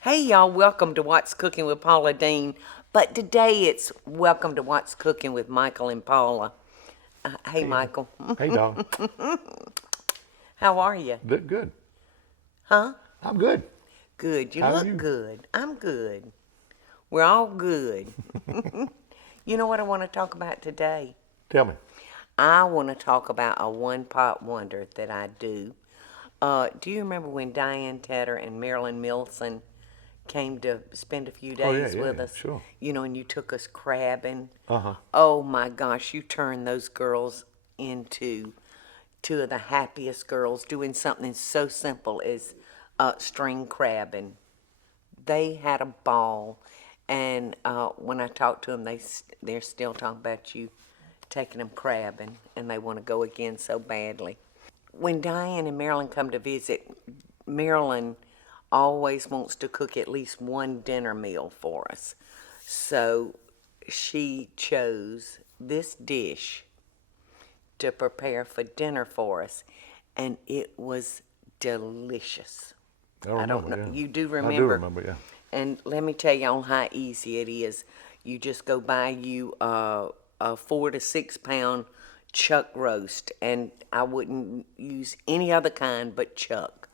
Hey y'all, welcome to What's Cooking with Paula Deen. But today it's welcome to What's Cooking with Michael and Paula. Hey Hey, Michael, hey, dog. how are you? Good. Huh? I'm good. Good. You How are look you? good. I'm good. We're all good. You know what I want to talk about today? Tell me. I want to talk about a one-pot wonder that I do. Do you remember when Diane Tedder and Marilyn Milson came to spend a few Oh, yeah, days yeah, with yeah, us? sure. You know, and you took us crabbing. Uh-huh. Oh my gosh, you turned those girls into two of the happiest girls doing something so simple as string crabbing. They had a ball, and when I talked to them, they're still talking about you taking them crabbing, and they want to go again so badly. When Diane and Marilyn come to visit, Marilyn always wants to cook at least one dinner meal for us. So she chose this dish to prepare for dinner for us, and it was delicious. I I don't remember, know. yeah. You do I do remember? remember, yeah. And let me tell y'all how easy it is. You just go buy you a 4 to 6 pound chuck roast, and I wouldn't use any other kind but chuck.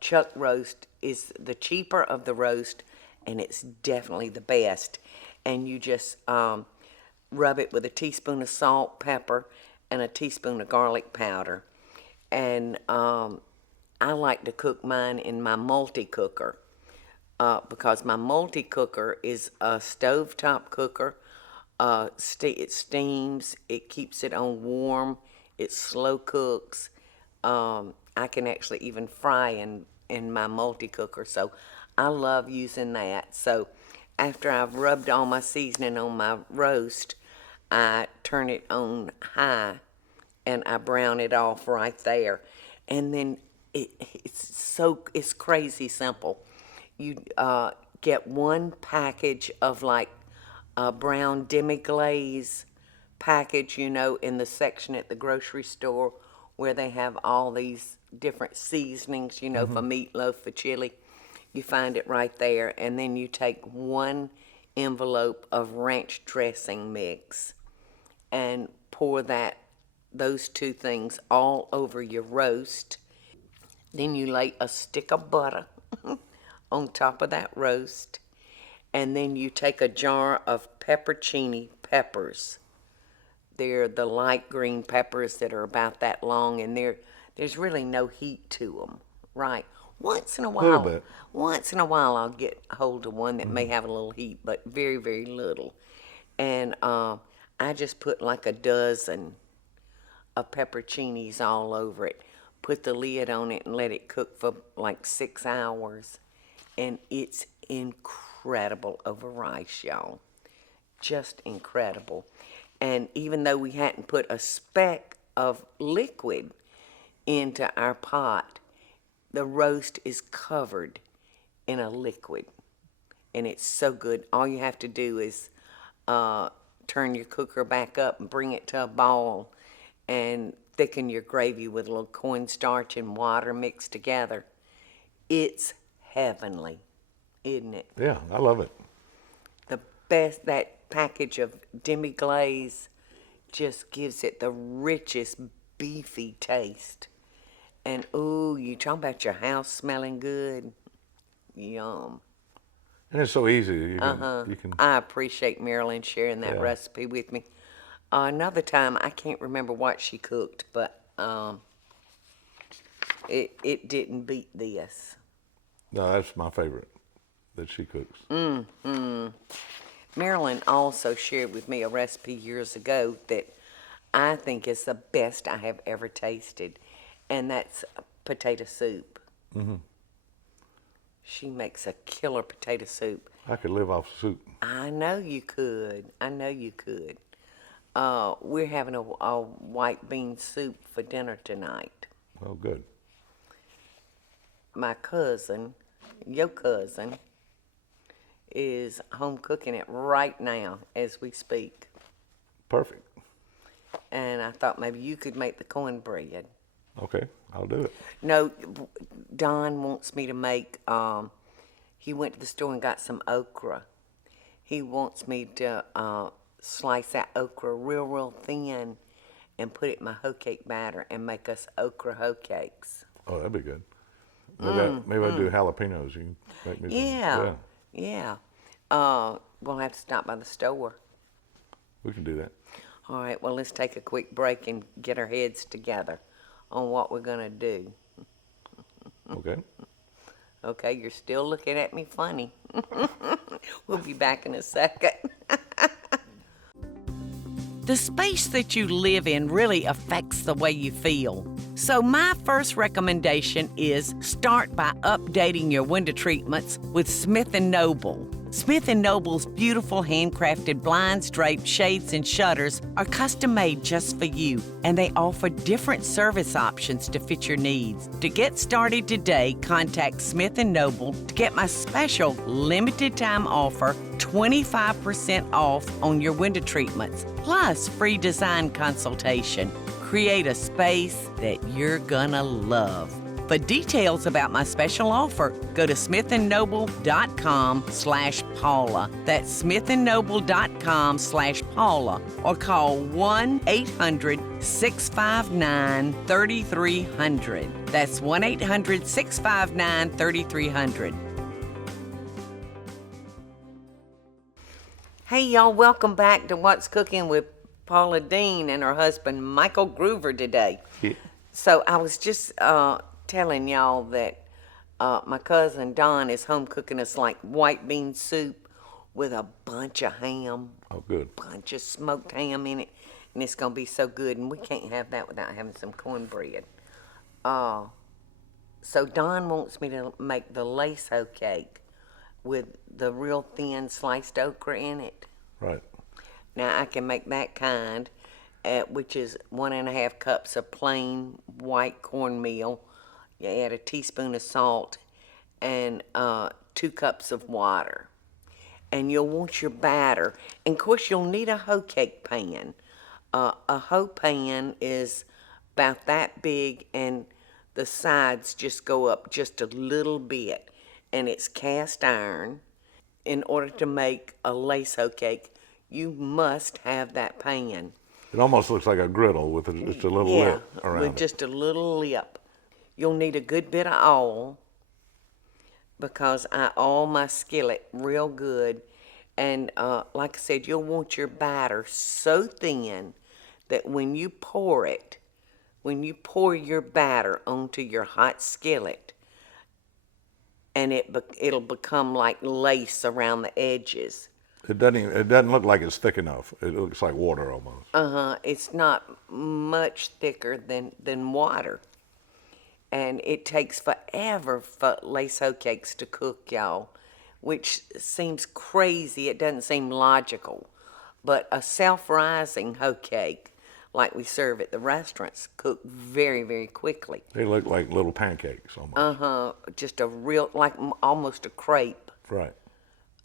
Chuck roast is the cheaper of the roast, and it's definitely the best. And you just rub it with a teaspoon of salt, pepper, and a teaspoon of garlic powder. And I like to cook mine in my multi-cooker because my multi-cooker is a stovetop cooker. It steams, it keeps it on warm, it slow cooks. I can actually even fry in my multi-cooker, so I love using that. So after I've rubbed all my seasoning on my roast, I turn it on high and I brown it off right there. And then it's crazy simple. You get one package of like a brown demi-glaze package, you know, in the section at the grocery store where they have all these different seasonings, you know, for meatloaf, for chili. You find it right there. And then you take one envelope of ranch dressing mix and pour those two things all over your roast. Then you lay a stick of butter on top of that roast. And then you take a jar of pepperoncini peppers. They're the light green peppers that are about that long, and there's really no heat to them, right? Once in a A little while, bit. once in a while, I'll get hold of one that may have a little heat, but very, very little. And I just put like a dozen of pepperoncinis all over it. Put the lid on it and let it cook for like 6 hours. And it's incredible over rice, y'all. Just incredible. And even though we hadn't put a speck of liquid into our pot, the roast is covered in a liquid. And it's so good. All you have to do is turn your cooker back up and bring it to a boil and thicken your gravy with a little cornstarch and water mixed together. It's heavenly, isn't it? Yeah, I love it. The best, that package of demi-glaze just gives it the richest beefy taste. And ooh, you talking about your house smelling good? Yum. And it's so easy. You can. I appreciate Marilyn sharing that Yeah. recipe with me. Another time, I can't remember what she cooked, but it didn't beat this. No, that's my favorite that she cooks. Marilyn also shared with me a recipe years ago that I think is the best I have ever tasted, and that's potato soup. She makes a killer potato soup. I could live off soup. I know you could. I know you could. We're having a white bean soup for dinner tonight. Oh, good. My cousin, your cousin, is home cooking it right now as we speak. Perfect. And I thought maybe you could make the cornbread. Okay. I'll do it. No, Don wants me to make, he went to the store and got some okra. He wants me to slice that okra real thin and put it in my hoe cake batter and make us okra hoe cakes. Oh, that'd be good. Maybe I'll do jalapenos. You can make me some. Yeah. We'll have to stop by the store. We can do that. All right, well, let's take a quick break and get our heads together on what we're going to do. Okay. Okay, you're still looking at me funny. We'll be back in a second. The space that you live in really affects the way you feel. So my first recommendation is start by updating your window treatments with Smith & Noble. Smith & Noble's beautiful handcrafted blinds, drapes, shades, and shutters are custom made just for you, and they offer different service options to fit your needs. To get started today, contact Smith & Noble to get my special limited time offer, 25% off on your window treatments, plus free design consultation. Create a space that you're gonna love. For details about my special offer, go to smithandnoble.com/Paula. That's smithandnoble.com/Paula, or call 1-800-659-3300. That's 1-800-659-3300. Hey y'all, welcome back to What's Cooking with Paula Deen and her husband Michael Groover today. Yeah. So I was just telling y'all that my cousin Don is home cooking us like white bean soup with a bunch of ham. Oh, good. Bunch of smoked ham in it, and it's gonna be so good. And we can't have that without having some cornbread. So Don wants me to make the lace hoe cake with the real thin sliced okra in it. Right. Now I can make that kind, which is 1.5 cups of plain white cornmeal. You add a teaspoon of salt and 2 cups of water. And you'll want your batter. And of course you'll need a hoe cake pan. A hoe pan is about that big and the sides just go up just a little bit. And it's cast iron. In order to make a lace hoe cake, you must have that pan. It almost looks like a griddle with just a little lip around with it. just a little lip. You'll need a good bit of oil because I oil my skillet real good. And like I said, you'll want your batter so thin that when you pour your batter onto your hot skillet, and it'll become like lace around the edges. It doesn't look like it's thick enough. It looks like water almost. It's not much thicker than water. And it takes forever for lace hoe cakes to cook, y'all, which seems crazy. It doesn't seem logical. But a self-rising hoe cake, like we serve at the restaurants, cook very, very quickly. They look like little pancakes almost. Just a real, like almost a crepe. Right.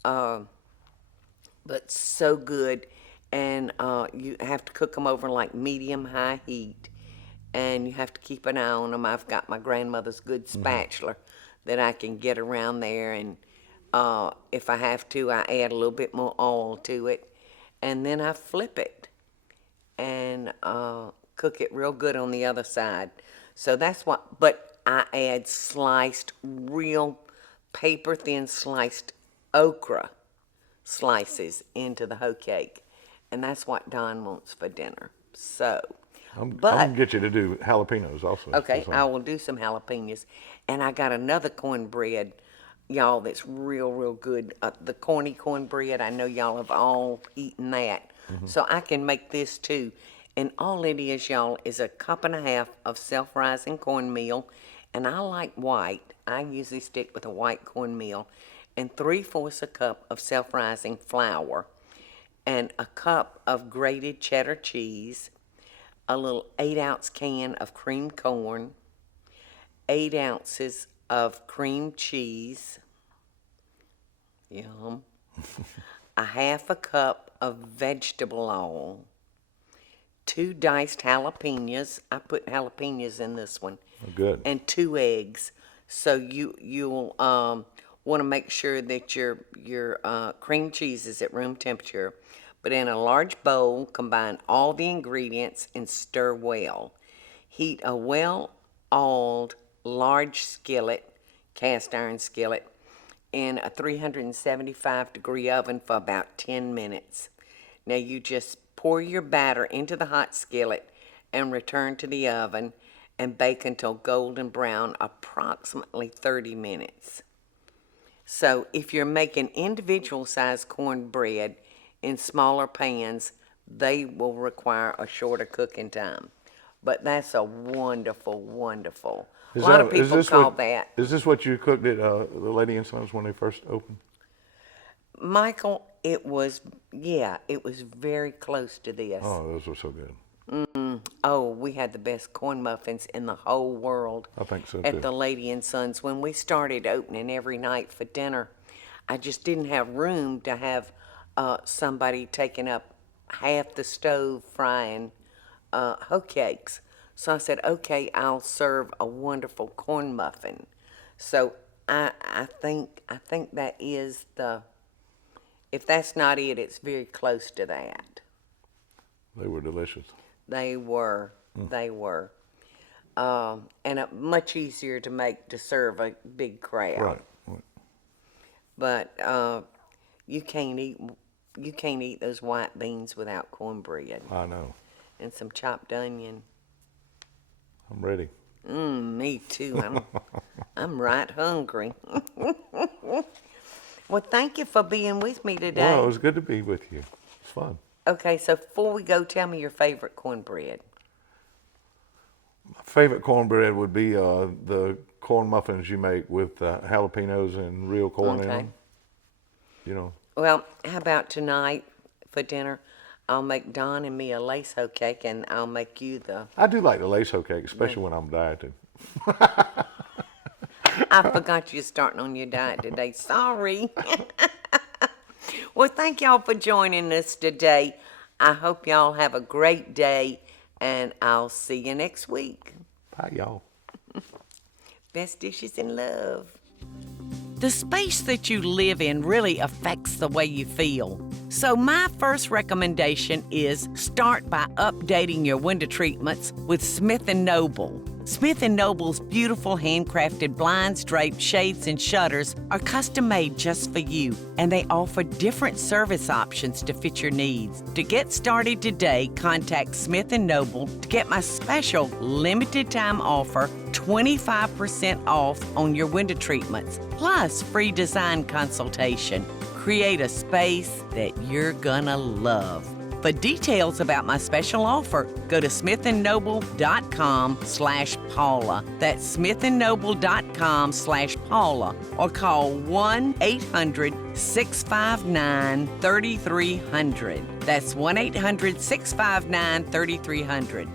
But so good. And you have to cook them over like medium-high heat. And you have to keep an eye on them. I've got my grandmother's good spatula that I can get around there. And if I have to, I add a little bit more oil to it. And then I flip it and cook it real good on the other side. So that's what, but I add real paper-thin sliced okra slices into the hoe cake. And that's what Don wants for dinner. So... I'm going to get you to do jalapenos also. Okay, I will do some jalapenos. And I got another cornbread, y'all, that's real good. The Corny Cornbread, I know y'all have all eaten that. So I can make this too. And all it is, y'all, is 1.5 cups of self-rising cornmeal. And I like white. I usually stick with a white cornmeal. And 3/4 cup of self-rising flour. And 1 cup of grated cheddar cheese. A little 8-ounce can of creamed corn, 8 ounces of cream cheese, yum, 1/2 cup of vegetable oil, 2 diced jalapenos. I put jalapenos in this one. Oh, good. And 2 eggs. So you'll want to make sure that your cream cheese is at room temperature. But in a large bowl, combine all the ingredients and stir well. Heat a well-oiled large skillet, cast iron skillet, in a 375-degree oven for about 10 minutes. Now you just pour your batter into the hot skillet and return to the oven and bake until golden brown, approximately 30 minutes. So if you're making individual sized cornbread in smaller pans, they will require a shorter cooking time. But that's a wonderful, wonderful. A lot of people call that. Is this what you cooked at the Lady and Sons when they first opened? Michael, it was very close to this. Oh, those were so good. Oh, we had the best corn muffins in the whole world. I think so, too. At the Lady and Sons. When we started opening every night for dinner, I just didn't have room to have somebody taking up half the stove frying hoe cakes. So I said, okay, I'll serve a wonderful corn muffin. So I think that is if that's not it, it's very close to that. They were delicious. They were. And much easier to make to serve a big crowd. Right. But you can't eat those white beans without cornbread. I know. And some chopped onion. I'm ready. Me too. I'm right hungry. Well, thank you for being with me today. Well, it was good to be with you. It's fun. Okay, so before we go, tell me your favorite cornbread. My favorite cornbread would be the corn muffins you make with jalapenos and real corn in them. You know. Well, how about tonight for dinner? I'll make Don and me a lace hoe cake, and I'll make you the... I do like the lace hoe cake, especially when I'm dieting. I forgot you're starting on your diet today. Sorry. Well, thank y'all for joining us today. I hope y'all have a great day, and I'll see you next week. Bye, y'all. Best dishes in love. The space that you live in really affects the way you feel. So my first recommendation is start by updating your window treatments with Smith & Noble. Smith & Noble's beautiful handcrafted blinds, drapes, shades, and shutters are custom made just for you, and they offer different service options to fit your needs. To get started today, contact Smith & Noble to get my special limited time offer, 25% off on your window treatments, plus free design consultation. Create a space that you're gonna love. For details about my special offer, go to smithandnoble.com/Paula. That's smithandnoble.com/Paula, or call 1-800-659-3300. That's 1-800-659-3300.